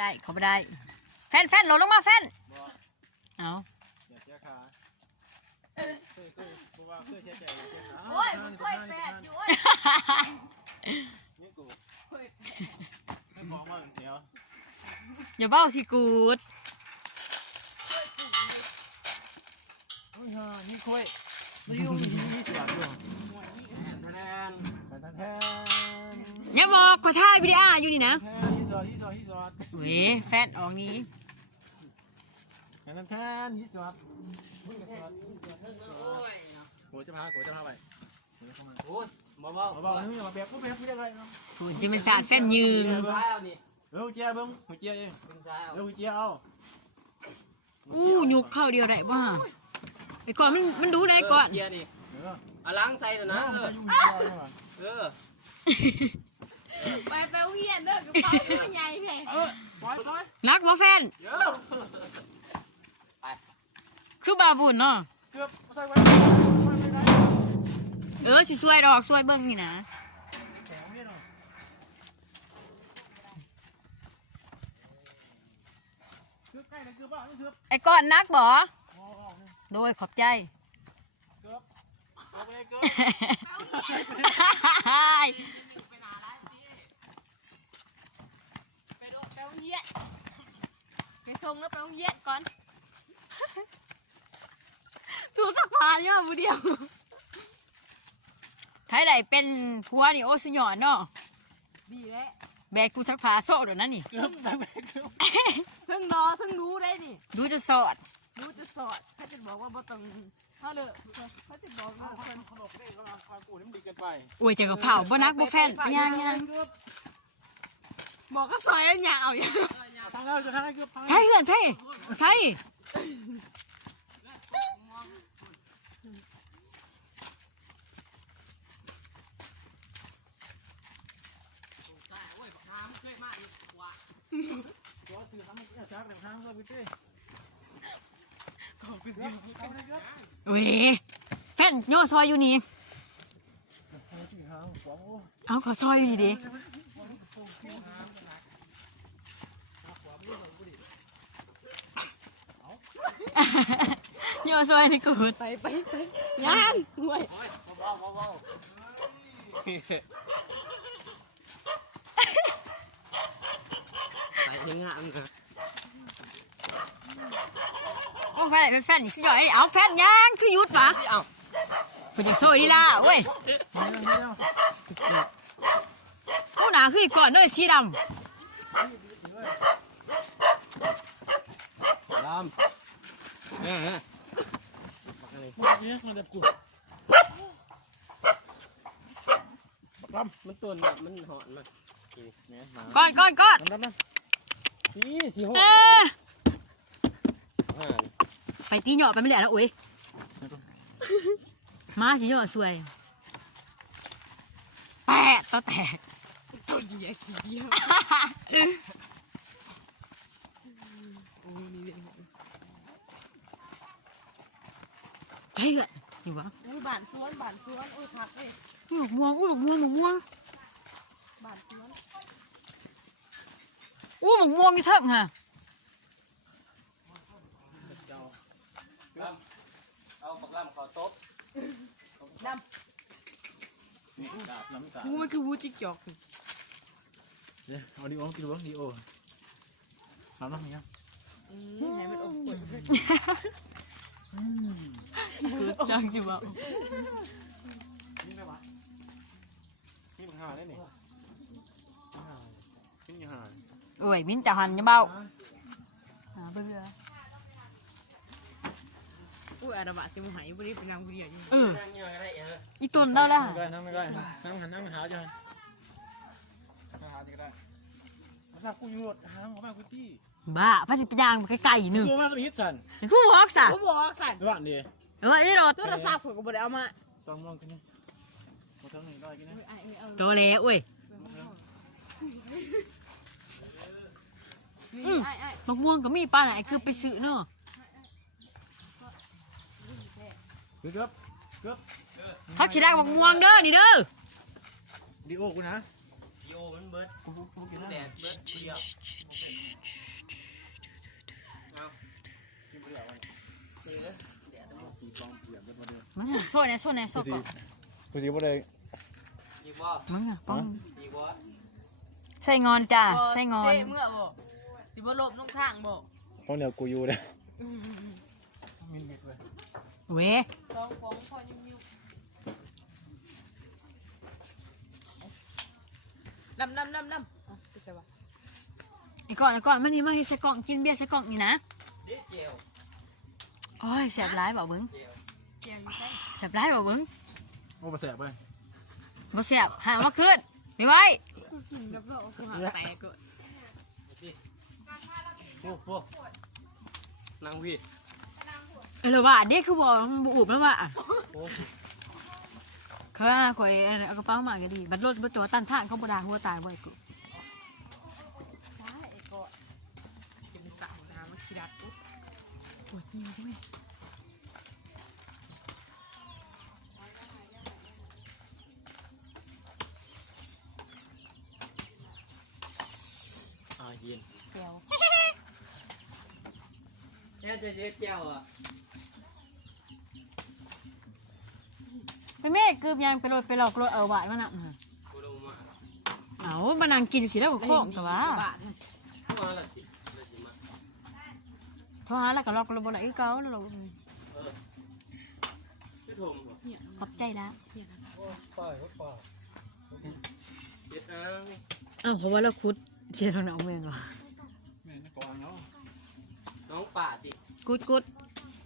ได้เขาไม่ได้แฟนลงมาแฟนเอาอย่าเสียขากูว่าเสียใจอย่าเสียขาโอ้ยมึงกล้วยแปดอยู่นี่กูไม่มองว่าเดี๋ยวอย่าเบ้าสิกูดนี่คุยไม่ยุ่งนี่สวนอยู่แทนอย่าบอกขอถ่ายวิดีโออยู่นี่นะที่สวน เว้ยแฟนออกนี้แทนที่สวนโอ้จะพาไปโอ้ยเบาไม่มาแบบกูจะอะไรเนาะคุณจะไม่สาดแฟนยืนเร็วเจี๊ยบหัวเจี๊ยเองเร็วหัวเจี๊ยเอายุกเข้าเดียวได้บ้าไอ้ก่อนมันดูได้ก่อนล้างใส่นะไปเวียนเด้อกระเป๋าตัวใหญ่แพงปล่อยรักบ่แฟนคือบาบุญเนาะเกือบใส่ไว้สิสวยดอกสวยเบิ้งนี่นะไอ้ก้อนนักบ่โดยขอบใจไปส่งแล้วไปโรงเรียนก่อนถูกสักพาเยอะบุเดียวใครใดเป็นผัวนี่โอ้สุดยอดเนาะดีแล้วแบกกูสักพาโซ่เดี๋ยวนั้นนี่ทั้งรอทั้งรู้ได้ดิดูจะสอดรู้จะสอดเขาจะบอกว่าบ่ต้องเขาเลยเขาจะบอกว่าคนขนมนี่ก็ความกูนี่มันดีกันไปโอ้ยเจ้ากระเผาบ่นักบ่แฟนยังบอกก็ซอยแล้วอย่าเอาอย่างใช่เพื่อนใช่เว้ยแฟนย่อซอยอยู่นี่เอาขอซอยอยู่นี่ดิย่อซอยนี่กูไปยังห่วยใส่ถึงงามเลยโอ้แฟนเป็นแฟนอีกสิย่อยเอาแฟนยังคือยุดปะเป็นอย่างโซ่ดีล่ะเว้ยโอ้หนาคือก่อนเลยสีดำมันตัวมันหอนมาก่อนนี่สิหัวไปตีเหยาะไปไม่เหลือแล้วอุ้ยมาสิเหยาะสวยแตกตัวแตกตัวเดียวขี้เดียวใช่เหรออยู่วะบ้านสวนพักเลยหมกม่วงบ้านสวนหมกม่วงนี่เถิงฮะเอาปลาล่ำขอต๊บดำงูมันคือวูจิกจอกเอาดิโอกินวะดิโอทำน้ำเนี้ยให้มันอบอุ่นจังจิ๋วนี่มันหาได้เนี่ยขึ้นยังหาโอ้ยมิ้นจะหันยังเบาเบื่ออุ้ยอาดบะจิ๋วหายบริเป็นนางบุรีอยู่อีตุนได้แล้วนั่งไม่ได้นั่งหาจ้ะหาดีก็ได้ภาษากูอยู่หาของแม่กูตี้บ้าภาษาปัญญาไกลๆหนึ่งกูมาตัวฮิตสันกูบอกสันระหว่างดีนี่รถตัวละ30ก็บ่ได้เอามาต้องมองกันนี่มาทั้งหนึ่งได้กินนะโตแล้วเว้ยมะม่วงก็มีป้าไหนคือไปซื้อเนาะเกือบเขาฉีดได้มะม่วงเด้อนี่เด้อดิโอกูนะดิโอมันเบิร์ดแดดเบิร์ดเดียว มึงอะโซ่เนี่ยโซ่เนี่ยโซ่ กูสิ ก่อน กูสิบ่ได้ อีกบ่ มึงอะป้อง อีกบ่ ใส่งอนจ้าใส่งอน เมื่อบ่สิบ่ลบน้องทางบ่ ห้องเดียวกูอยู่เด้อมีเม็ดไว้ เว้ย สองของพอยิ้มๆน้ำไปใส่วะ ไอ้ก่อนมันนี่มาเฮ็ดใส่กล่องกินเบียร์ใส่กล่องนี่นะ เด็ดเจียว โอ้ยแสบร้ายบ่เบิ้ง เจียว เจียวอยู่ใช่ แสบร้ายบ่เบิ้ง โอ้มาแสบไป บ่แสบหามาขึ้นไม่ไหว กินกับเราคือหาแตกก็ พวกนั่งพี่ เออว่าเด็กคือบ่บ่อุบแล้วว่าอะเขาข่อยเอากระเป๋ามาก็ดีบัดรถบ่จอดตันทางเขาบ่ด่าหัวตายบ่ไอ้กู ไอ้ก็จะมีสาวน้ำมาขี้ดัดปุ๊บ ปวดนิ้วด้วย เย็น แก้ว เนี่ยจะเด็ดเจียวอ่ะ ไปแม่กึบยังไปรถไปหลอกรถเอาบาดมานํหั่น กูลงมา เอามานั่งกินสิแล้วบ่โค้งแต่ว่า บาท พวกอะไรจิเลยจิมา โทรหาแล้วก็หลอกรถบ่ได้คือเก่าแล้วเรา ไม่ทมบ่ ขอบใจแล้ว ป้ายป้า เด็ดอ่ะ อ้าวเขาว่าเราคุดเสียทางน้องแม่งว่ะ แม่นก่อนเนาะ น้องป่าจิ กุด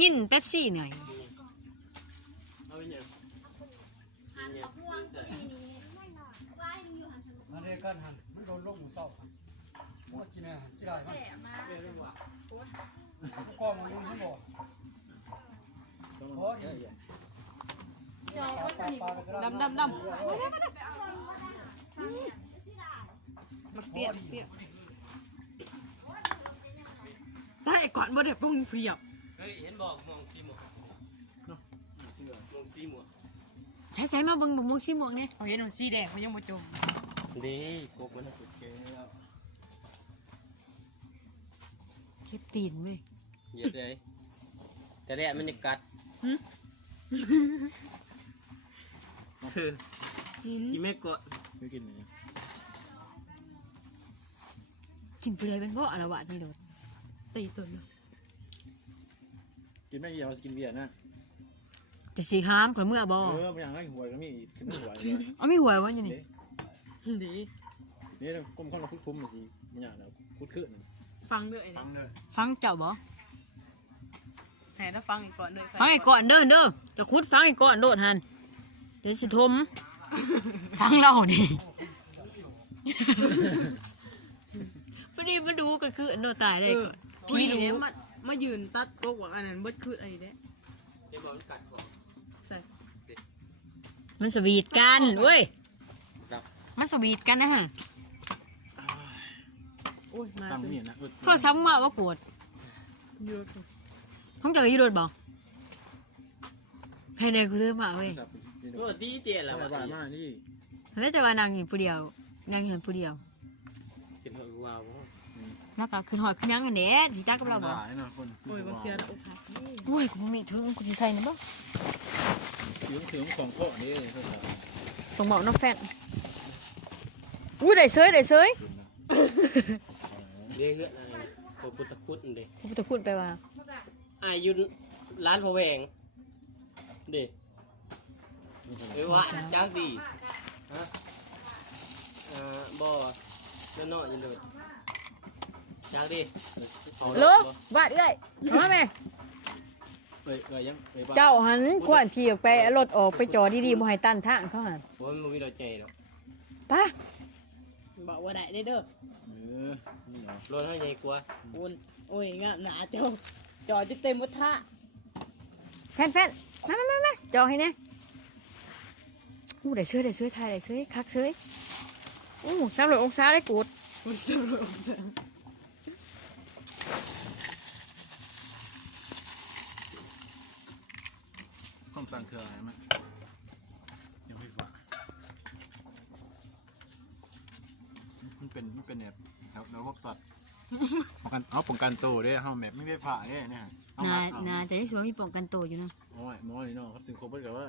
ยินเป๊ปซี่หน่อย เอาไปเนี่ย มาเรียกันหันมันโดนลงหมูเศร้าหมดกินอาหารที่ไรมัน แสบมาก เรื่องว่า กล้องมันลงทั้งหมดโอ้ย เจ้าวัดนี่ ดำ ดำมาเปียกได้ก่อนบ่ได้ปุ้งเพียบ เฮ้ยเห็นบอกมองซีหมวกมองซีหมวก ใช้มาเบิ่งบ่ม่วงสีม่วงเนี่ย เขาเห็นมันสีแดงเขายังบ่จม ดีกบมัน เก็บตีนเว้ย เยอะเลยแต่แรกมันจะกัดกินไม่กด ไม่กินเลย กินผู้ใดเป็นเพราะอารวาสนี่โดดตีตัวเนาะ กินไม่เยอะกินเบียร์นะ จะสิห้ามข่อยเมื่อบ่ ไม่อย่างไรหวยก็มีกินไม่หวย เอามีหวยวะอยู่นี่ ดี นี่กลมข้าวเราคุ้มๆสิมันอย่างเราคุ้ขึ้น ฟังด้วย ฟังเลย ฟังเจ้าบ่ แห่แล้วฟังอีกก่อนด้วย ฟังไอ้ก่อนเด้อจะคุดฟังไอ้ก่อนโดดหันเดี๋ยวสิทมฟังเราดิพอดีมาดูก็คืออันโดดตายได้ก่อน พี่เนี่ยมายืนตัดกกว่าอันนั้นเบิดคืออะไรเด้ เดี๋ยวบอกมันกัดก่อน ใส่ มันสวีทกันเว้ยมันสวีทกันนะฮะ โอ้ยมา ตั้ง เป็น นี่นะ โทษซ้ำว่าโกรธ เยอะ ท้องเจออยู่โดดบ่ภายในกูซื้อมาเว้ย ตัวดีเจียแล้ว บ้านมานี่ แล้วจะว่านางอยู่ผู้เดียวนางอยู่ผู้เดียว เป็นหัววาว นักก็ขึ้นหอดขึ้นยังกันเด้สิจักกับเราบ่ นะคน โอ้ยบางเทีเราอกหักนี่ โอ้ยกูมีถึงกูสิใส่นะบ่ ถึงของพ่อนี่ ต้องบอกน้องแฟนอุ้ยได้เซยเรื่อยๆอะไรผมพุทธคุณเด็ กูจะพูดไปว่า อายุร้านพะแวงเด็ไอ้ว่าจ้างดีฮะบ่นั่นเนาะยินดีจ้างดี โลบาดเอ้ยมาแม่ ยัง เจ้าหันขวานขี่ออกไปเอารถออกไปจอดีๆบ่ให้ตันทางเขาหั่น ผมมันมีดอกใจหรอก ไป้า บอกว่าได้เด้อ นี่เหรอ รถให้ใหญ่กว่า โอ้ยงามหนาเจ้าจอจะเต็มวัฏท่า แฟนมาจอให้แน่อู้ได้เซยถ่ายได้เซยคักเซยอู้300องศาได้กูด มันจะรวมจัง ความสั่งคืออะไรมั้ยยังไม่ฝามันเป็นแบบระบบสัตว์ ป้องกันโตด้วยเฮาแมปไม่ได้ฝ่าเนี่ย นาจะได้สวยมีป้องกันตัวอยู่เนาะ โอ้ยหมอนี่เนาะครับซึ่งครบเบิดกับว่า